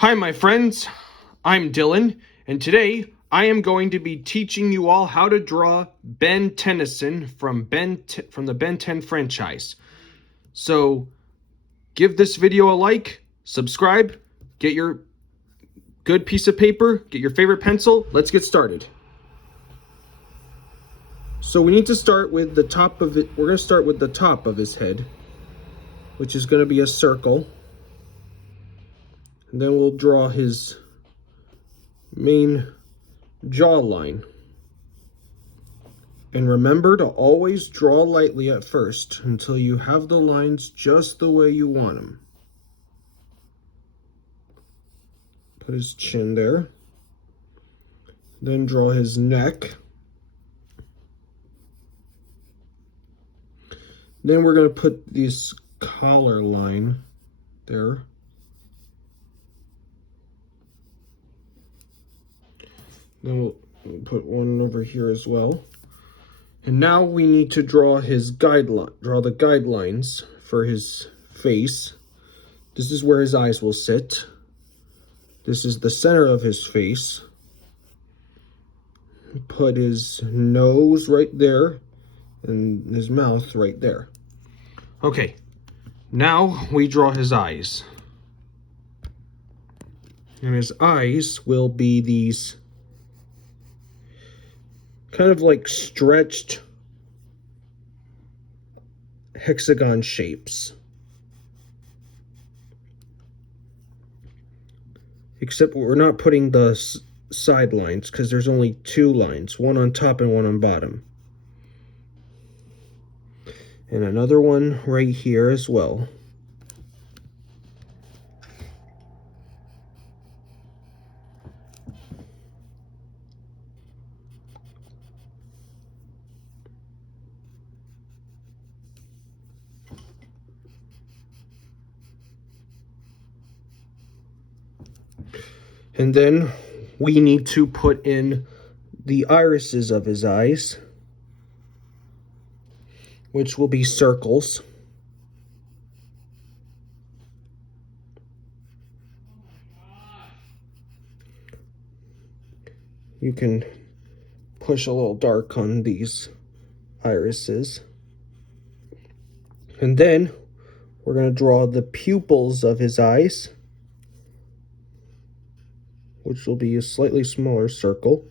Hi, my friends. I'm Dylan, and today I am going to be teaching you all how to draw Ben Tennyson from the Ben 10 franchise. So, give this video a like, subscribe, get your good piece of paper, get your favorite pencil. Let's get started. So we need to start with the top of it. We're going to start with the top of his head, which is going to be a circle. And then we'll draw his main jawline. And remember to always draw lightly at first until you have the lines just the way you want them. Put his chin there. Then draw his neck. Then we're going to put this collar line there. Then we'll put one over here as well. And now we need to draw the guidelines for his face. This is where his eyes will sit. This is the center of his face. Put his nose right there and his mouth right there. Okay, now we draw his eyes. And his eyes will be these kind of like stretched hexagon shapes. Except we're not putting the side lines because there's only two lines, one on top and one on bottom. And another one right here as well. And then we need to put in the irises of his eyes, which will be circles. You can push a little dark on these irises. And then we're going to draw the pupils of his eyes, which will be a slightly smaller circle.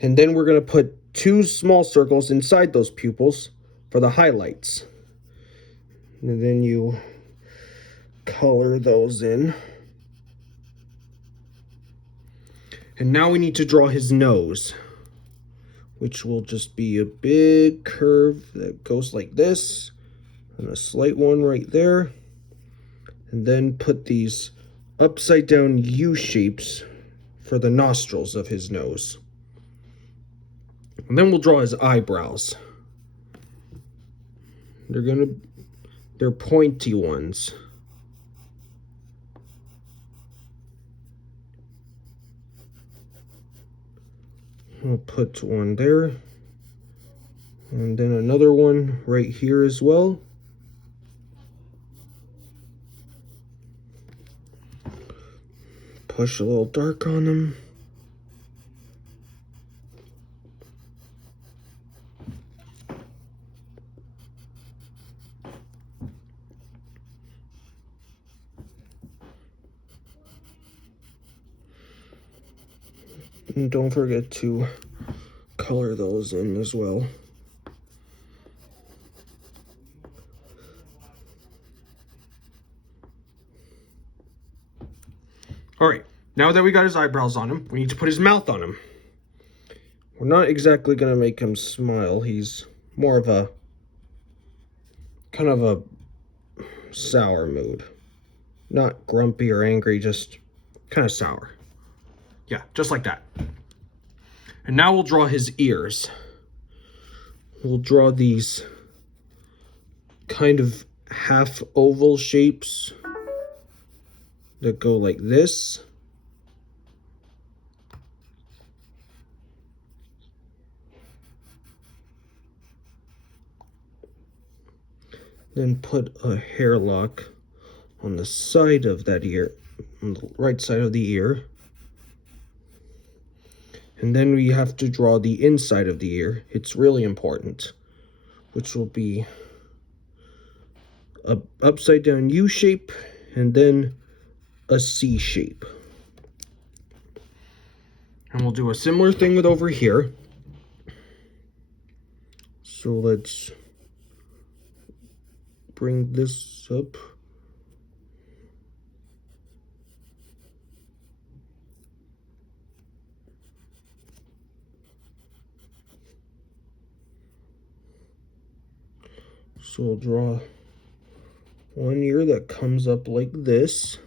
And then we're going to put two small circles inside those pupils for the highlights. And then you color those in. And now we need to draw his nose, which will just be a big curve that goes like this, and a slight one right there. And then put these upside down U shapes for the nostrils of his nose. And then we'll draw his eyebrows. They're pointy ones. We'll put one there. And then another one right here as well. Push a little dark on them. And don't forget to color those in as well. All right, now that we got his eyebrows on him, we need to put his mouth on him. We're not exactly gonna make him smile. He's more of a kind of a sour mood. Not grumpy or angry, just kind of sour. Yeah, just like that. And now we'll draw his ears. We'll draw these kind of half oval shapes that go like this. Then put a hair lock on the side of that ear, on the right side of the ear. And then we have to draw the inside of the ear. It's really important, which will be a upside down U shape and then a C shape. And we'll do a similar thing with over here. So let's bring this up. So we'll draw one ear that comes up like this.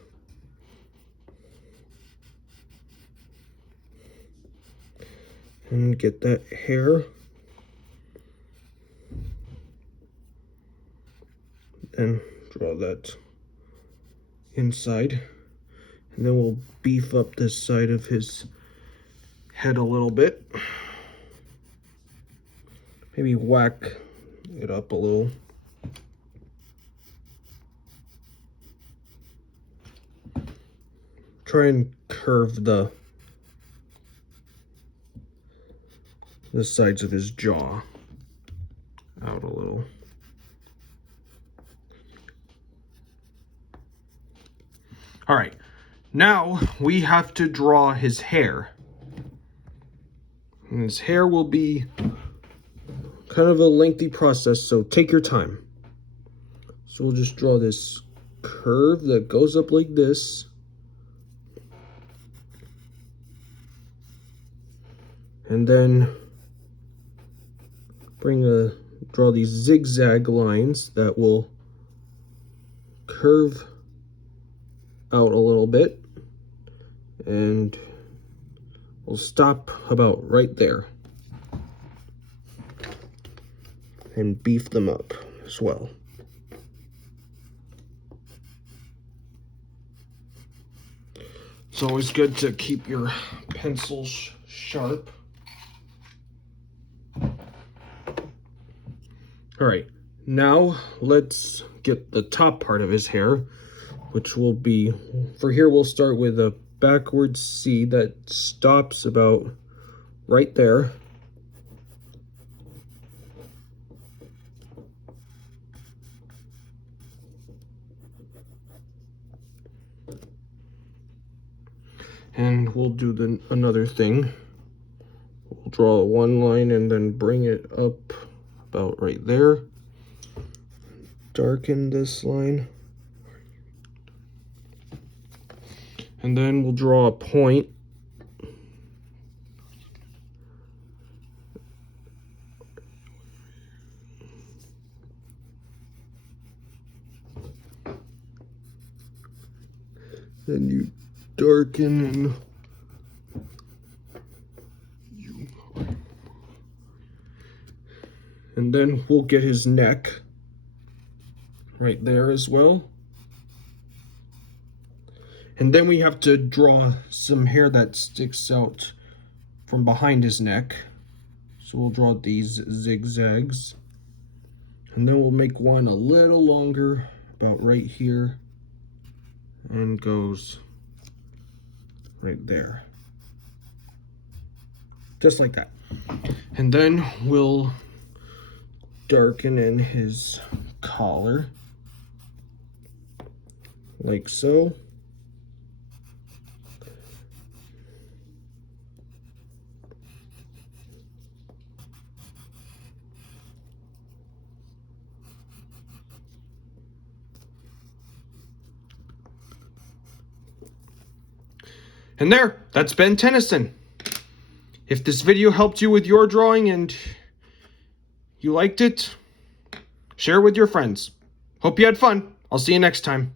And get that hair. And draw that inside. And then we'll beef up this side of his head a little bit. Maybe whack it up a little. Try and curve the sides of his jaw out a little. All right, now we have to draw his hair. And his hair will be kind of a lengthy process, so take your time. So we'll just draw this curve that goes up like this. And then draw these zigzag lines that will curve out a little bit, and we'll stop about right there and beef them up as well. It's always good to keep your pencils sharp. All right, now let's get the top part of his hair, which will be, for here we'll start with a backward C that stops about right there. And we'll do another thing. We'll draw one line and then bring it up about right there. Darken this line. And then we'll draw a point. Then you darken and then we'll get his neck right there as well. And then we have to draw some hair that sticks out from behind his neck. So we'll draw these zigzags. And then we'll make one a little longer, about right here, and goes right there. Just like that. And then we'll darken in his collar, like so. And there, that's Ben Tennyson. If this video helped you with your drawing and you liked it, share it with your friends. Hope you had fun. I'll see you next time.